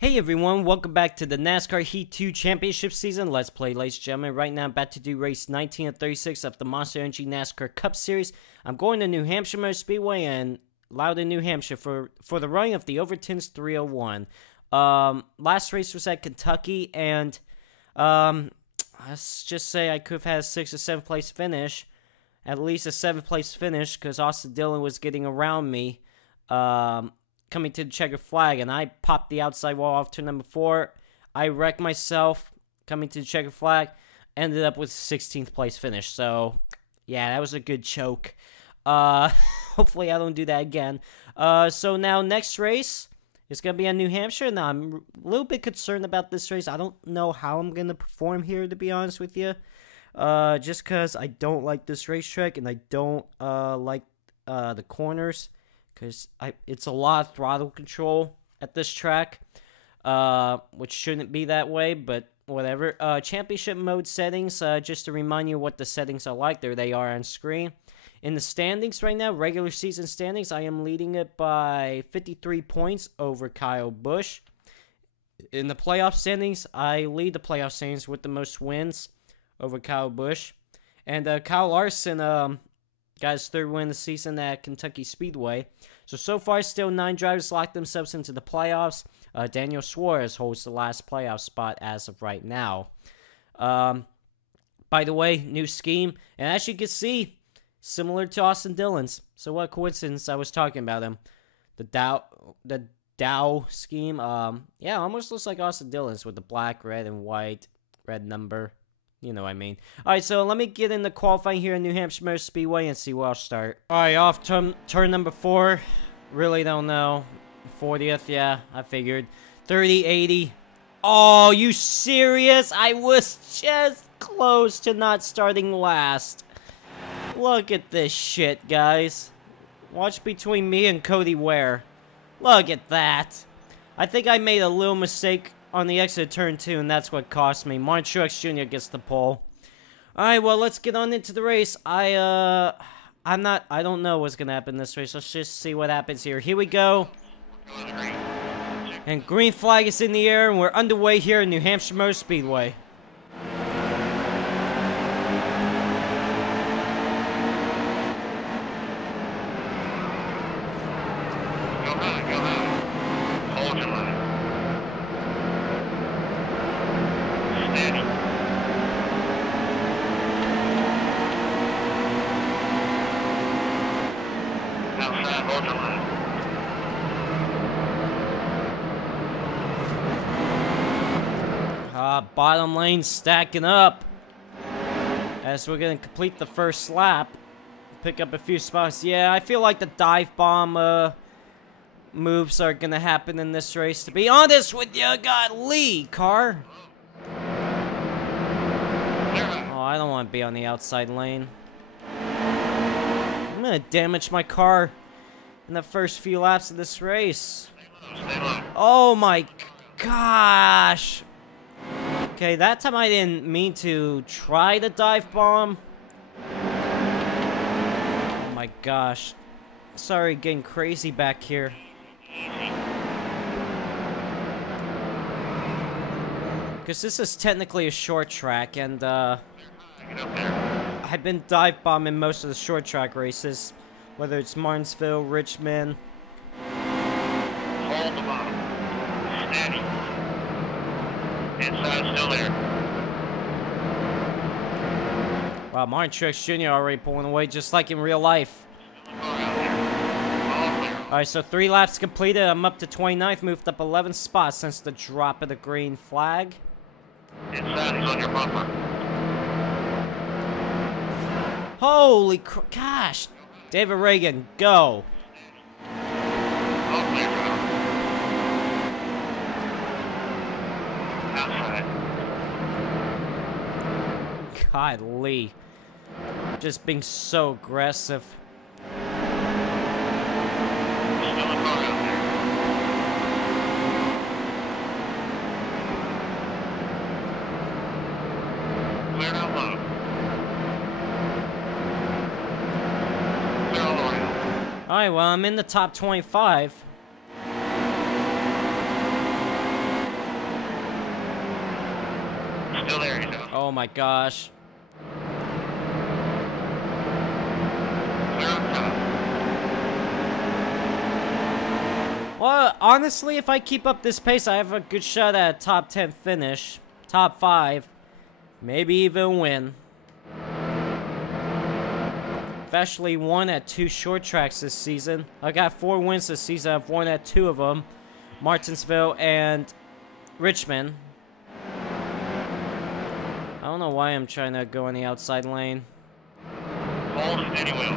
Hey everyone, welcome back to the NASCAR Heat 2 Championship season. Let's play, ladies and gentlemen. Right now I'm about to do race 19 and 36 of the Monster Energy NASCAR Cup Series. I'm going to New Hampshire Motor Speedway in Loudon, New Hampshire for the running of the Overton's 301. Last race was at Kentucky, and let's just say I could have had a 6th or 7th place finish. At least a 7th place finish, because Austin Dillon was getting around me. Coming to the checkered flag, and I popped the outside wall off turn number 4. I wrecked myself coming to the checkered flag, ended up with 16th place finish. So, yeah, that was a good choke. Hopefully I don't do that again. So now next race is going to be in New Hampshire. Now, I'm a little bit concerned about this race. I don't know how I'm going to perform here, to be honest with you. Just because I don't like this racetrack, and I don't like the corners. Because it's a lot of throttle control at this track, which shouldn't be that way, but whatever. Championship mode settings, just to remind you what the settings are like. There they are on screen. In the standings right now, regular season standings, I am leading it by 53 points over Kyle Busch. In the playoff standings, I lead the playoff standings with the most wins over Kyle Busch. And Kyle Larson got his 3rd win of the season at Kentucky Speedway. So far, still 9 drivers locked themselves into the playoffs. Daniel Suarez holds the last playoff spot as of right now. By the way, new scheme. And as you can see, similar to Austin Dillon's. So what coincidence I was talking about him. The Dow scheme. Yeah, almost looks like Austin Dillon's with the black, red, and white. Red number. You know what I mean. Alright, so let me get into qualifying here in New Hampshire Motor Speedway and see where I'll start. Alright, off turn number 4. Really don't know. 40th, yeah, I figured. 30, 80. Oh, you serious? I was just close to not starting last. Look at this shit, guys. Watch between me and Cody Ware. Look at that. I think I made a little mistake on the exit of turn 2, and that's what cost me. Martin Truex Jr. gets the pole. Alright, well, let's get on into the race. I don't know what's gonna happen in this race. Let's just see what happens here. Here we go. And green flag is in the air, and we're underway here in New Hampshire Motor Speedway. Bottom lane stacking up as we're going to complete the first lap. Pick up a few spots. Yeah, I feel like the dive bomb moves are going to happen in this race. To be honest with you, golly, car. Oh, I don't want to be on the outside lane. I'm going to damage my car in the first few laps of this race. Oh my gosh. Okay, that time I didn't mean to try the dive bomb. Oh my gosh. Sorry, getting crazy back here. Because this is technically a short track, and I've been dive bombing most of the short track races. Whether it's Martinsville, Richmond. Hold the bottom. Steady. Inside still there. Wow, Martin Truex Jr. already pulling away just like in real life. Alright, so 3 laps completed. I'm up to 29th. Moved up 11 spots since the drop of the green flag. Inside, he's on your bumper. Holy gosh. David Reagan, go. Golly. Just being so aggressive. Clear out low. Alright, well, I'm in the top 25. Still there, he's out. Oh my gosh. Clear on top. Well, honestly, if I keep up this pace, I have a good shot at a top 10 finish. Top 5. Maybe even win. I've actually won at 2 short tracks this season. I got 4 wins this season. I've won at 2 of them. Martinsville and Richmond. I don't know why I'm trying to go in the outside lane. Hold steady wheel.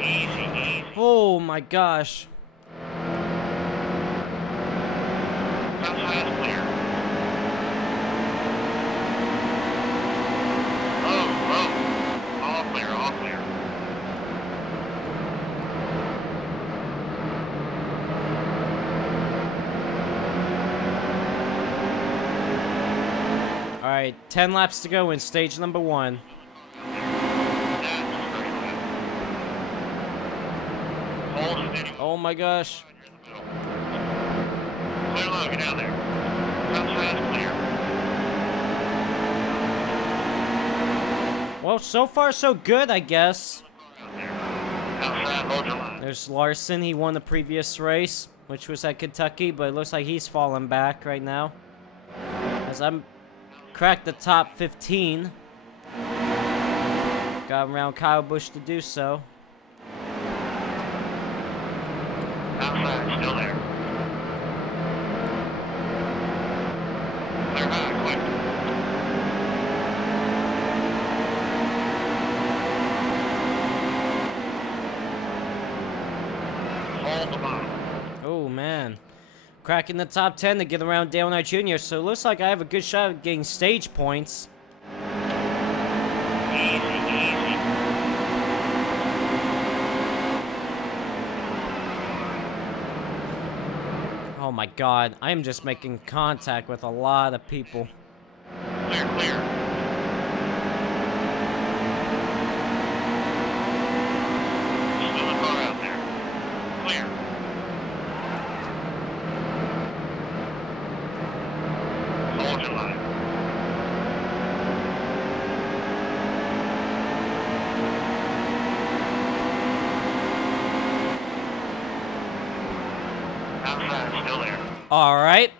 Easy. Oh my gosh. Outside is clear. Oh. All clear, all clear. Alright, 10 laps to go in stage number 1. Hold steady. Oh my gosh. Clear low, get out there. Outside is clear. Well, so far so good, I guess. Out there. Outside, hold your line. There's Larson. He won the previous race, which was at Kentucky, but it looks like he's falling back right now. As I'm cracked the top 15. Got around Kyle Busch to do so. Outside, still there. Clear high, quick. Hold the bottom. Oh, man. Cracking the top 10 to get around Dale Knight Jr., so it looks like I have a good shot at getting stage points. Easy. Oh my god, I am just making contact with a lot of people. Clear. Still a car out there. Clear. Hold your line. Outside, still there. Alright.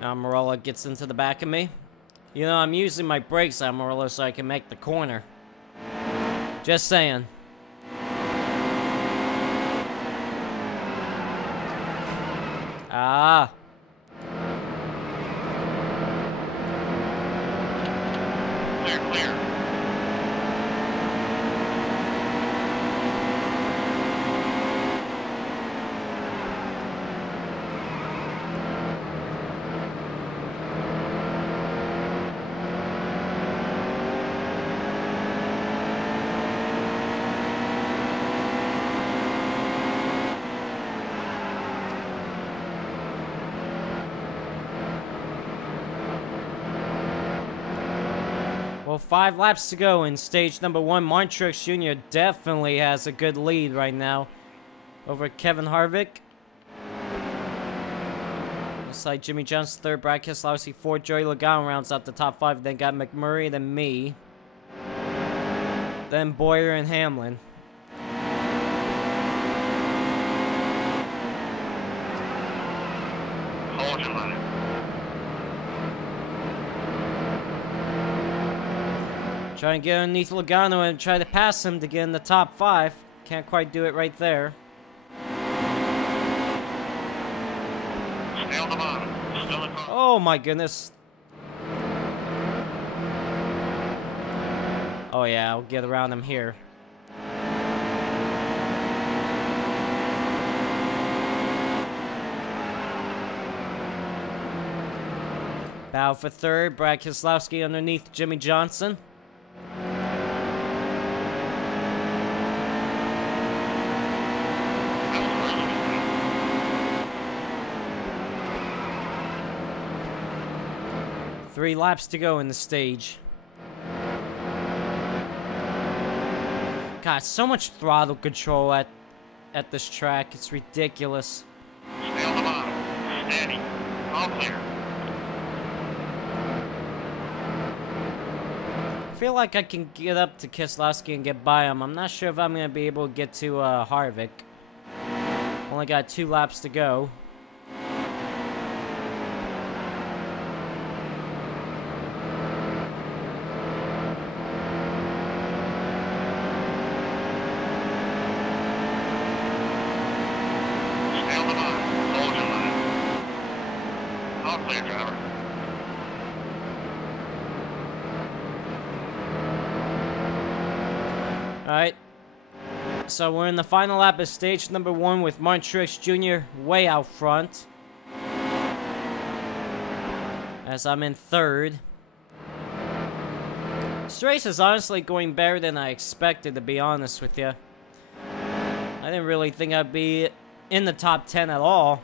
Now Amarola gets into the back of me. You know, I'm using my brakes, Amarola, so I can make the corner. Just saying. Ah. Clear. Well, 5 laps to go in stage number 1. Montreux Jr. definitely has a good lead right now over Kevin Harvick. Looks like Jimmy Johnson third, Brad Keselowski fourth, Joey Logano rounds out the top 5. Then got McMurray, then me, then Boyer and Hamlin. Hold your line. Try and get underneath Logano and try to pass him to get in the top 5. Can't quite do it right there. Stay on the bottom. Still a car. Oh my goodness. Oh yeah, I'll get around him here. Battle for third, Brad Keselowski underneath Jimmy Johnson. That was 3 laps to go in the stage. God, so much throttle control at this track. It's ridiculous. Stay on the bottom. Steady. All clear. I feel like I can get up to Keselowski and get by him. I'm not sure if I'm going to be able to get to Harvick. Only got 2 laps to go. Stay on the bottom. Hold your line. All clear, driver. Alright. So we're in the final lap of stage number 1 with Martin Truex Jr. way out front. As I'm in 3rd. This race is honestly going better than I expected, to be honest with you. I didn't really think I'd be in the top 10 at all.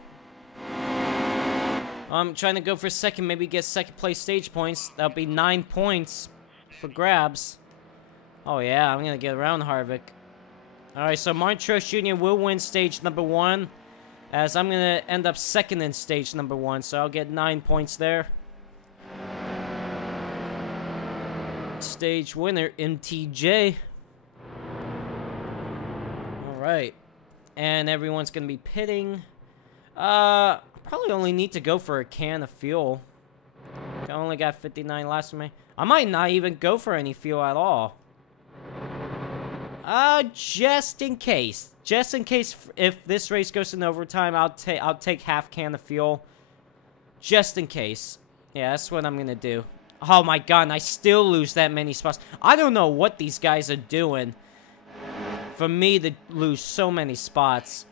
I'm trying to go for 2nd, maybe get 2nd place stage points. That'll be 9 points for grabs. Oh yeah, I'm gonna get around Harvick. Alright, so Martin Truex Jr. will win stage number 1, as I'm gonna end up 2nd in stage number 1, so I'll get 9 points there. Stage winner, MTJ. Alright. And everyone's gonna be pitting. Probably only need to go for a can of fuel. I only got 59 laps for me. I might not even go for any fuel at all. Just in case. Just in case if this race goes in overtime, I'll take half can of fuel. Just in case. Yeah, that's what I'm gonna do. Oh my god, and I still lose that many spots. I don't know what these guys are doing for me to lose so many spots.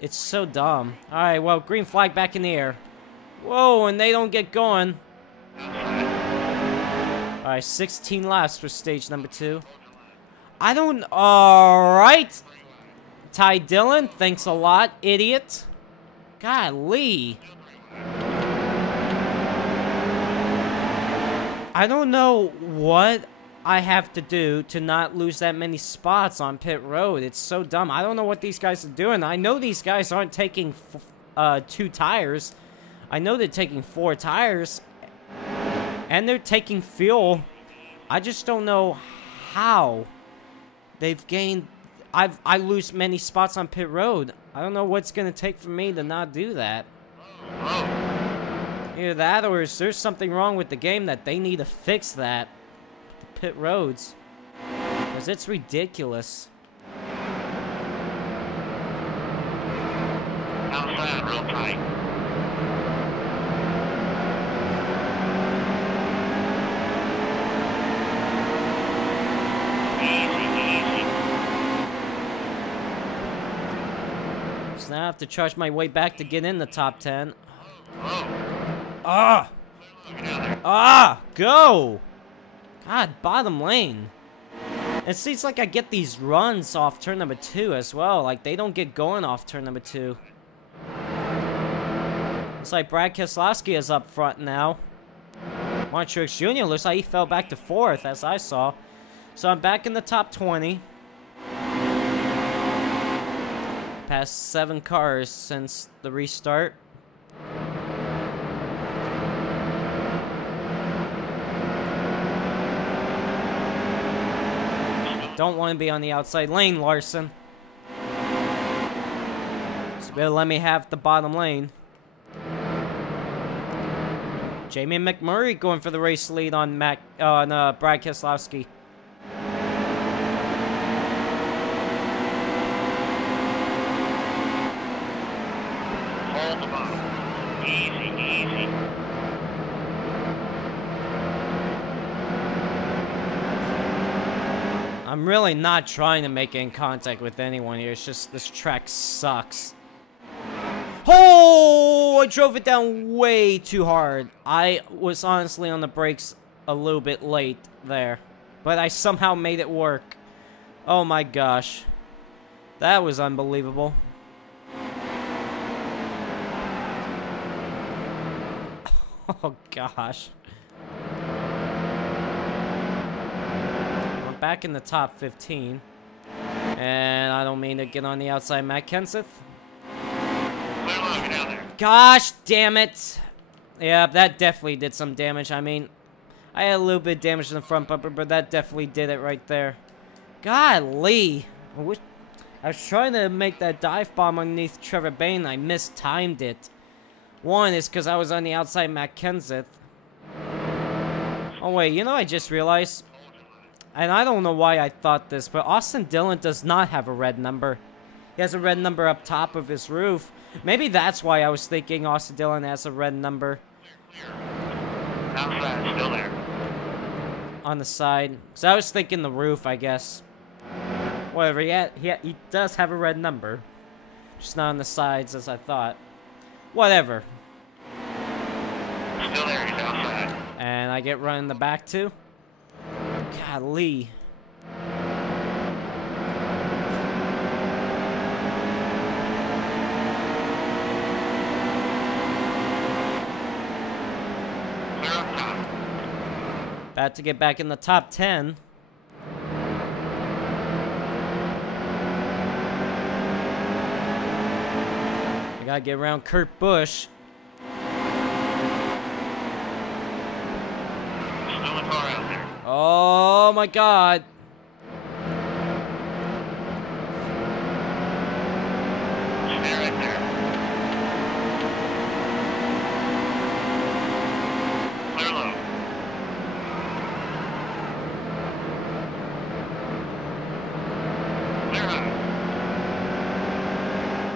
It's so dumb. Alright, well, green flag back in the air. Whoa, and they don't get going. Alright, 16 laps for stage number 2. I don't... Alright. Ty Dillon, thanks a lot, idiot. Golly. I don't know what I have to do to not lose that many spots on pit road. It's so dumb. I don't know what these guys are doing. I know these guys aren't taking 2 tires. I know they're taking 4 tires. And they're taking fuel. I just don't know how they've gained... I lose many spots on pit road. I don't know what's going to take for me to not do that. Either that or is there something wrong with the game that they need to fix that. The pit roads. Because it's ridiculous. Outside, real tight. So now I have to charge my way back to get in the top 10. Go! God, bottom lane. It seems like I get these runs off turn number 2 as well. Like, they don't get going off turn number 2. Looks like Brad Keselowski is up front now. Martin Truex Jr. looks like he fell back to 4th, as I saw. So I'm back in the top 20. Passed 7 cars since the restart. Don't want to be on the outside lane, Larson. So better let me have the bottom lane. Jamie McMurray going for the race lead on Brad Keselowski. Hold the bottom. Easy, easy. I'm really not trying to make any contact with anyone here. It's just this track sucks. Oh, I drove it down way too hard. I was honestly on the brakes a little bit late there, but I somehow made it work. Oh my gosh. That was unbelievable. Oh gosh. I'm back in the top 15. And I don't mean to get on the outside, Matt Kenseth. Clear low, get down there. Gosh damn it. Yeah, that definitely did some damage. I mean, I had a little bit of damage in the front bumper, but that definitely did it right there. Golly. I was trying to make that dive bomb underneath Trevor Bayne. I mistimed it. One is because I was on the outside Matt Kenseth. Oh, wait. You know, I just realized, and I don't know why I thought this, but Austin Dillon does not have a red number. He has a red number up top of his roof. Maybe that's why I was thinking Austin Dillon has a red number. Outside, still there. On the side. So I was thinking the roof, I guess. Whatever, he does have a red number. Just not on the sides as I thought. Whatever. Still there, he's outside. And I get run in the back too. Golly. Clear up top. About to get back in the top 10. I gotta get around Kurt Busch. Still a car out there. Oh my god. Stay right there. Clear low. Clear high.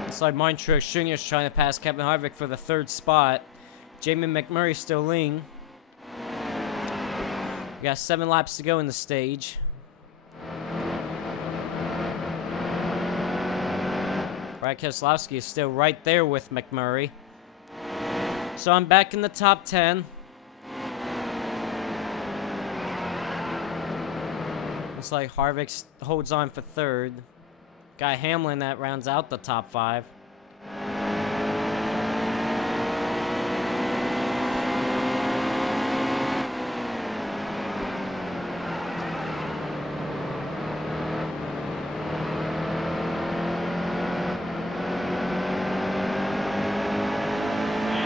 Inside Mine Truex Jr. is trying to pass Kevin Harvick for the 3rd spot. Jamie McMurray still leading. We got 7 laps to go in the stage. Brad Keselowski is still right there with McMurray. So I'm back in the top 10. Looks like Harvick holds on for 3rd. Guy Hamlin that rounds out the top 5.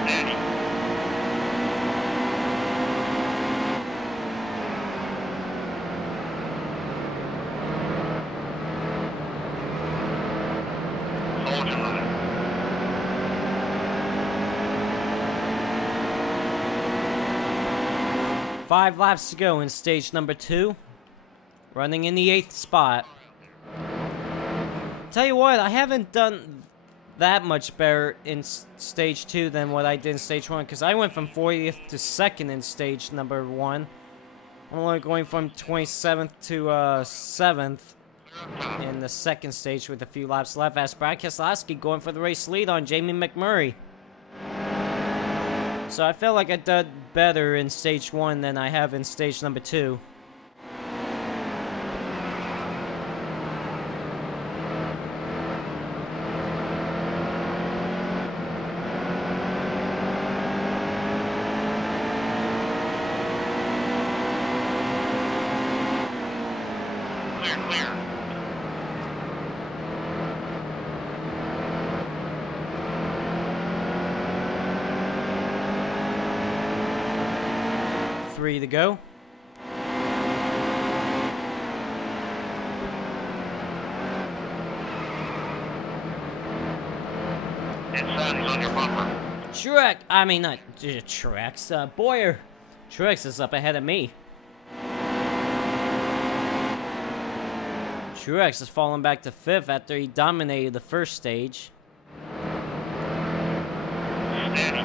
Steady. Hold your line. 5 laps to go in stage number 2. Running in the 8th spot. Tell you what, I haven't done that much better in stage 2 than what I did in stage 1, because I went from 40th to 2nd in stage number 1. I'm only going from 27th to 7th Clear up top. in the 2nd stage with a few laps left, as Brad Keselowski going for the race lead on Jamie McMurray. So I feel like I did better in stage 1 than I have in stage number 2. Clear, clear. Three to go. Inside, he's on your bumper. Not Truex, Boyer. Truex is up ahead of me. Truex has fallen back to 5th after he dominated the 1st stage Steady.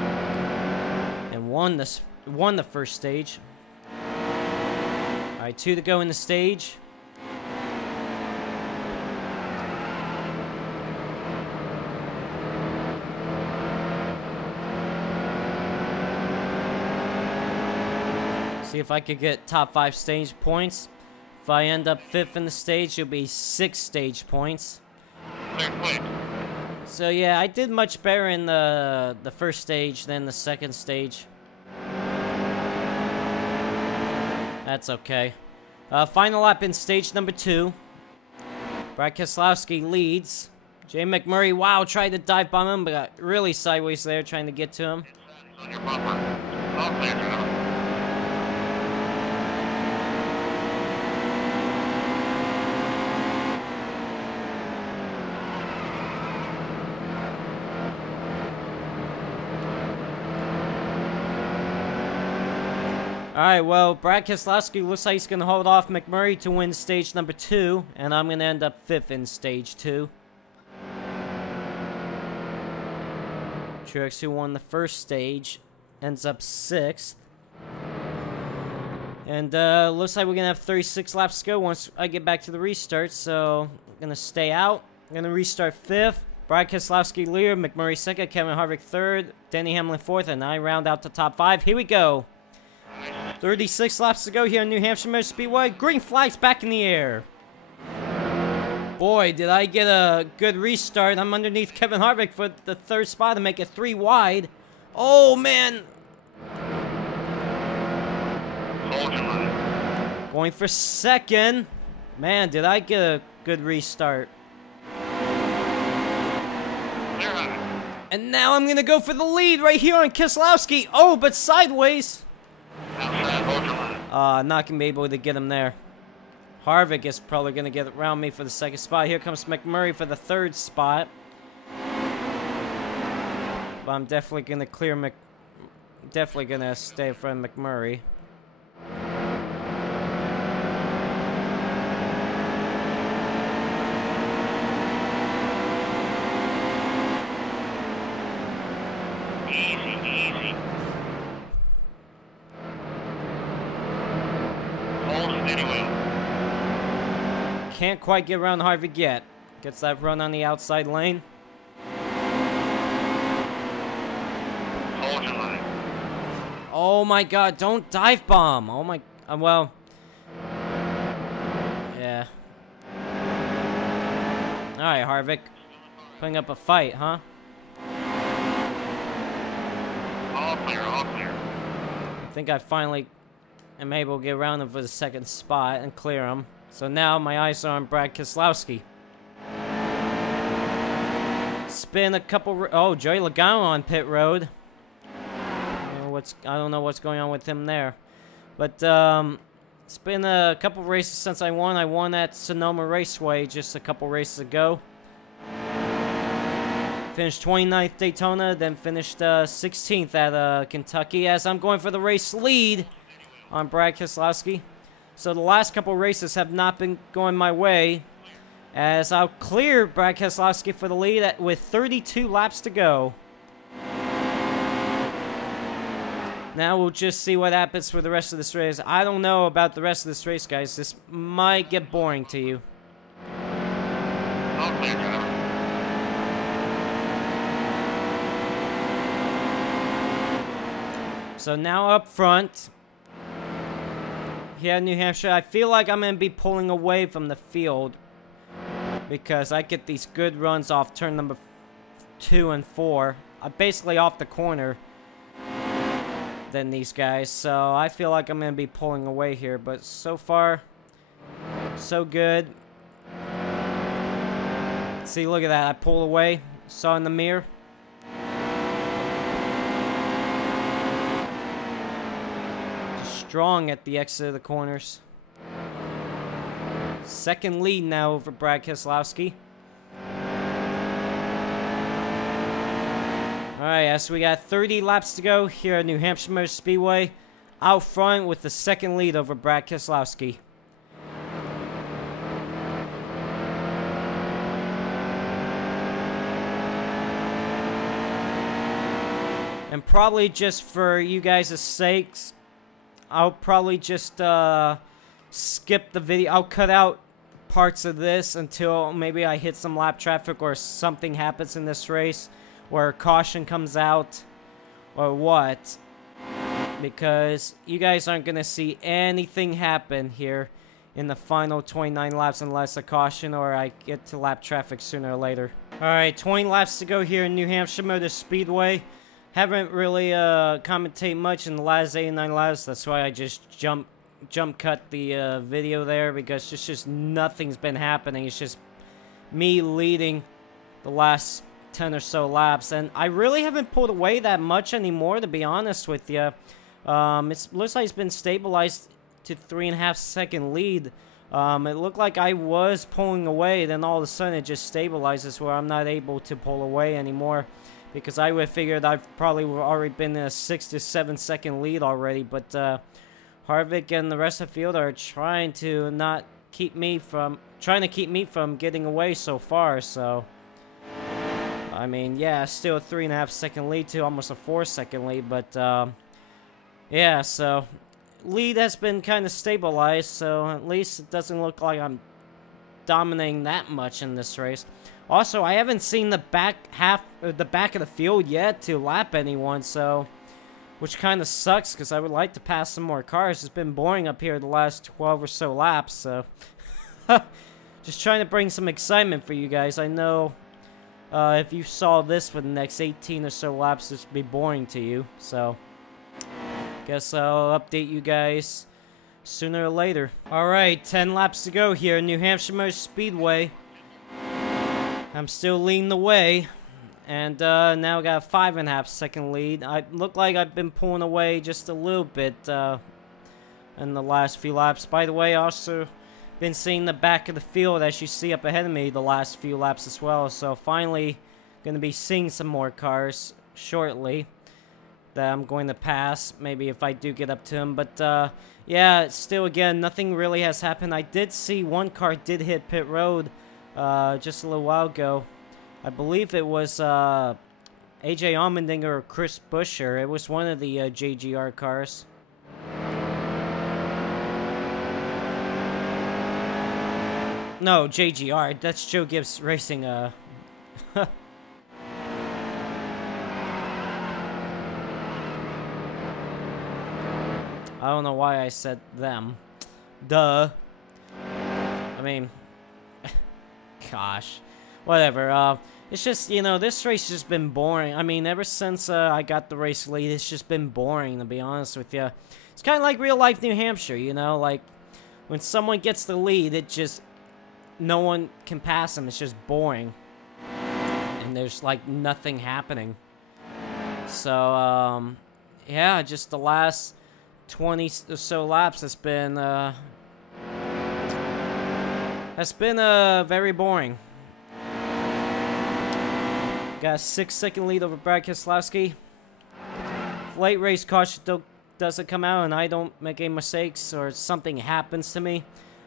and won the 1st stage. Alright, 2 to go in the stage. See if I could get top 5 stage points. If I end up 5th in the stage, it'll be 6 stage points. Clear, quick. So yeah, I did much better in the 1st stage than the 2nd stage. That's okay. Final lap in stage number 2. Brad Keselowski leads. Jay McMurray, wow, tried to dive bomb him, but got really sideways there trying to get to him. On your bumper. All clear, driver. Alright, well, Brad Keselowski looks like he's going to hold off McMurray to win stage number 2, and I'm going to end up 5th in stage 2. Truex, who won the first stage, ends up 6th. And looks like we're going to have 36 laps to go once I get back to the restart, so I'm going to stay out. I'm going to restart 5th. Brad Keselowski leader, McMurray 2nd, Kevin Harvick 3rd, Denny Hamlin 4th, and I round out the top 5. Here we go. 36 laps to go here in New Hampshire Motor Speedway. Green flag's back in the air. Boy, did I get a good restart. I'm underneath Kevin Harvick for the 3rd spot to make it 3 wide. Oh, man. Going for 2nd. Man, did I get a good restart. And now I'm going to go for the lead right here on Keselowski. Oh, but sideways. Not going to be able to get him there. Harvick is probably going to get around me for the 2nd spot. Here comes McMurray for the 3rd spot. But I'm definitely going to clear definitely going to stay in front of McMurray. Can't quite get around Harvick yet. Gets that run on the outside lane. Oh my god, don't dive bomb. Oh my, well. Yeah. Alright, Harvick. Putting up a fight, huh? All clear, all clear. I think I finally am able to get around him for the 2nd spot and clear him. So now my eyes are on Brad Keselowski. Spin a couple. Oh, Joey Logano on pit road. I don't know what's going on with him there, but it's been a couple races since I won. I won at Sonoma Raceway just a couple races ago. Finished 29th Daytona, then finished 16th at Kentucky. As I'm going for the race lead on Brad Keselowski. So the last couple races have not been going my way, as I'll clear Brad Keselowski for the lead with 32 laps to go. Now we'll just see what happens for the rest of this race. I don't know about the rest of this race, guys. This might get boring to you. All clear, driver. So now up front, here in New Hampshire, I feel like I'm going to be pulling away from the field because I get these good runs off turn number 2 and 4. I'm basically off the corner than these guys, so I feel like I'm going to be pulling away here, but so far, so good. See, look at that. I pulled away, saw in the mirror. Strong at the exit of the corners. 2nd lead now over Brad Keselowski. Alright, so we got 30 laps to go here at New Hampshire Motor Speedway. Out front with the 2nd lead over Brad Keselowski. And probably just for you guys' sakes, I'll probably just skip the video. I'll cut out parts of this until maybe I hit some lap traffic or something happens in this race where caution comes out or what. Because you guys aren't going to see anything happen here in the final 29 laps unless a caution or I get to lap traffic sooner or later. Alright, 20 laps to go here in New Hampshire Motor Speedway. Haven't really commentated much in the last 89 laps. That's why I just jump cut the video there because it's just nothing's been happening. It's just me leading the last 10 or so laps, and I really haven't pulled away that much anymore, to be honest with you. It looks like it's been stabilized to 3.5 second lead. It looked like I was pulling away, then all of a sudden it just stabilizes where I'm not able to pull away anymore, because I would have figured I've probably already been in a 6 to 7 second lead already, but Harvick and the rest of the field are trying to keep me from getting away so far. So I mean, yeah, still a 3.5 second lead to almost a 4 second lead, but yeah, so lead has been kind of stabilized, so at least it doesn't look like I'm dominating that much in this race. Also, I haven't seen the back of the field yet to lap anyone, so which kind of sucks because I would like to pass some more cars. It's been boring up here the last 12 or so laps, so just trying to bring some excitement for you guys. I know if you saw this for the next 18 or so laps, this would be boring to you, so guess I'll update you guys sooner or later. Alright, 10 laps to go here in New Hampshire Motor Speedway. I'm still leading the way, and now I got a 5.5 second lead. I look like I've been pulling away just a little bit in the last few laps. By the way, I also been seeing the back of the field, as you see up ahead of me, the last few laps as well. So finally going to be seeing some more cars shortly that I'm going to pass, maybe if I do get up to them. But yeah, still, again, nothing really has happened. I did see one car did hit pit road just a little while ago. I believe it was AJ Allmendinger or Chris Buescher. It was one of the JGR cars. No, JGR. That's Joe Gibbs Racing. I don't know why I said them. Duh. I mean, gosh. Whatever. It's just, you know, this race has just been boring. I mean, ever since I got the race lead, it's just been boring, to be honest with you. It's kind of like real life New Hampshire, you know? Like, when someone gets the lead, it just, no one can pass them. It's just boring. And there's, like, nothing happening. So, yeah, just the last 20 or so laps has been very boring. Got a 6 second lead over Brad Keselowski. If late race caution doesn't come out and I don't make any mistakes or something happens to me,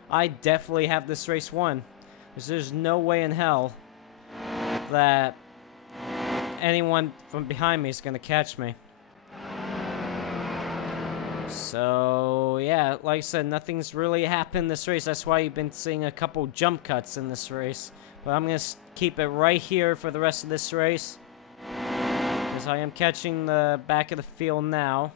I definitely have this race won. Because there's no way in hell that anyone from behind me is going to catch me. So, yeah, like I said, nothing's really happened this race. That's why you've been seeing a couple jump cuts in this race. But I'm going to keep it right here for the rest of this race, because I am catching the back of the field now.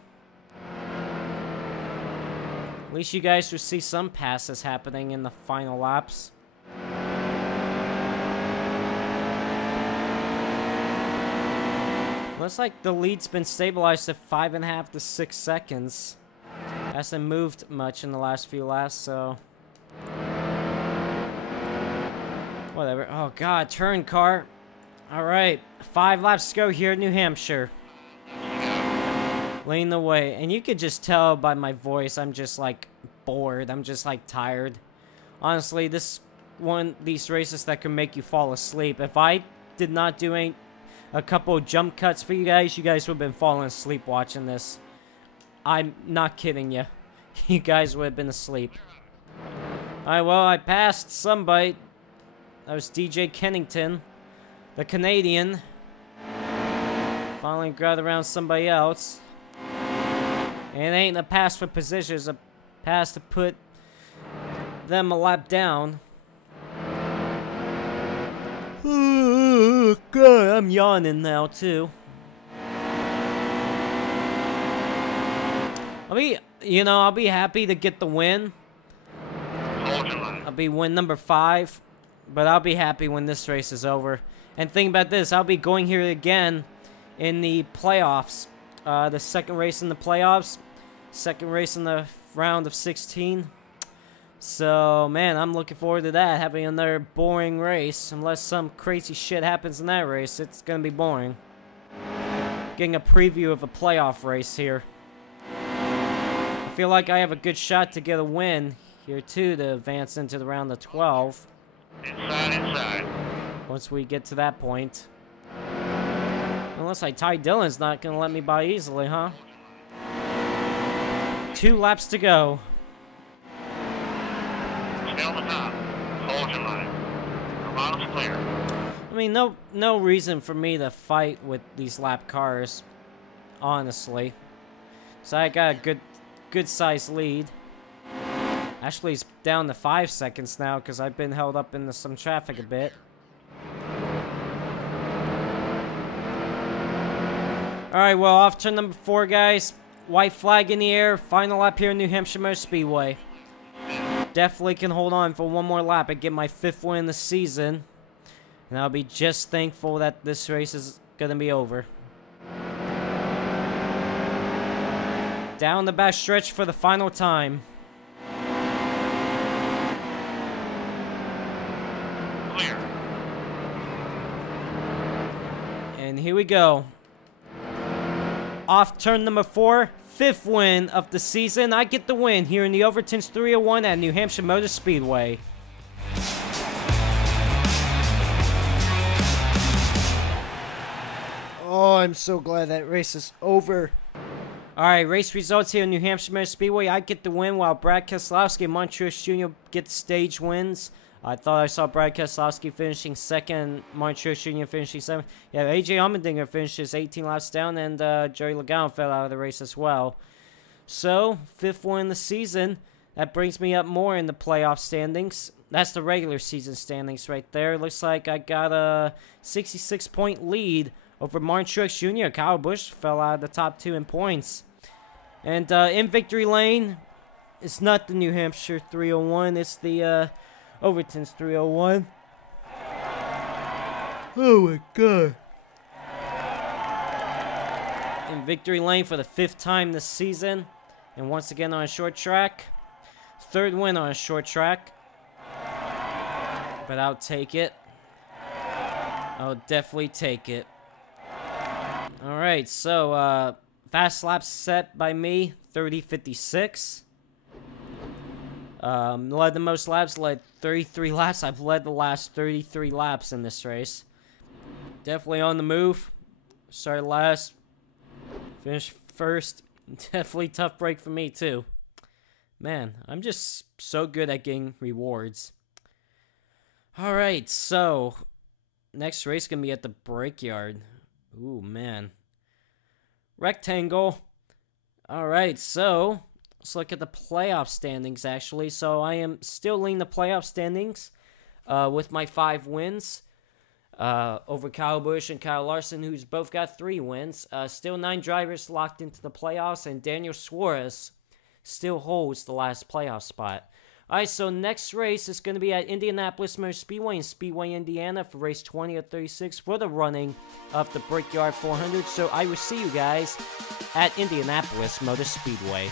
At least you guys will see some passes happening in the final laps. Looks like the lead's been stabilized at 5.5 to 6 seconds. Hasn't moved much in the last few laps, so whatever. Oh god, turn car. Alright, 5 laps to go here in New Hampshire. Leading the way. And you could just tell by my voice, I'm just like bored. I'm just like tired. Honestly, this one of these races that can make you fall asleep. If I did not do a couple of jump cuts for you guys would have been falling asleep watching this. I'm not kidding you. You guys would have been asleep. Alright, well, I passed somebody. That was DJ Kennington, the Canadian. Finally got around somebody else. And it ain't a pass for position, it's a pass to put them a lap down. Oh, God, I'm yawning now, too. I'll be happy to get the win. I'll be win number 5. But I'll be happy when this race is over. And think about this, I'll be going here again in the playoffs. The second race in the playoffs. Second race in the round of 16. So, man, I'm looking forward to that, having another boring race. Unless some crazy shit happens in that race, it's gonna be boring. Getting a preview of a playoff race here. I feel like I have a good shot to get a win here, too, to advance into the round of 12. Inside. Once we get to that point. Unless Ty Dillon's not gonna let me by easily, huh? 2 laps to go. Stay on the top. Hold your line. The bottom's clear. I mean, no reason for me to fight with these lap cars, honestly. So I got a good size lead. Actually, it's down to 5 seconds now because I've been held up into some traffic a bit. Alright, well, off turn number 4, guys. White flag in the air. Final lap here in New Hampshire Motor Speedway. Definitely can hold on for one more lap and get my 5th win of the season. And I'll be just thankful that this race is going to be over. Down the back stretch for the final time. Clear. And here we go. Off turn number 4, 5th win of the season. I get the win here in the Overton's 301 at New Hampshire Motor Speedway. Oh, I'm so glad that race is over. Alright, race results here in New Hampshire Motor Speedway. I get the win while Brad Keselowski and Montreal Jr. get stage wins. I thought I saw Brad Keselowski finishing 2nd, Montreal Jr. finishing 7th. Yeah, AJ Allmendinger finishes 18 laps down, and Joey Logano fell out of the race as well. So, 5th win in the season. That brings me up more in the playoff standings. That's the regular season standings right there. Looks like I got a 66-point lead over Montreal Jr. Kyle Busch fell out of the top 2 in points. And in victory lane, it's not the New Hampshire 301. It's the Overton's 301. Oh my god. In victory lane for the 5th time this season. And once again on a short track. 3rd win on a short track. But I'll take it. I'll definitely take it. Alright, so fast laps set by me, 30:56. Led the most laps, led 33 laps. I've led the last 33 laps in this race. Definitely on the move. Started last, finished 1st. Definitely tough break for me too. Man, I'm just so good at getting rewards. Alright, so next race gonna be at the Brickyard. Ooh, man. Rectangle. Alright, so let's look at the playoff standings, actually. So I am still leading the playoff standings with my 5 wins over Kyle Busch and Kyle Larson, who's both got 3 wins. Still 9 drivers locked into the playoffs, and Daniel Suarez still holds the last playoff spot. Alright, so next race is going to be at Indianapolis Motor Speedway in Speedway, Indiana for race 20 of 36 for the running of the Brickyard 400. So I will see you guys at Indianapolis Motor Speedway.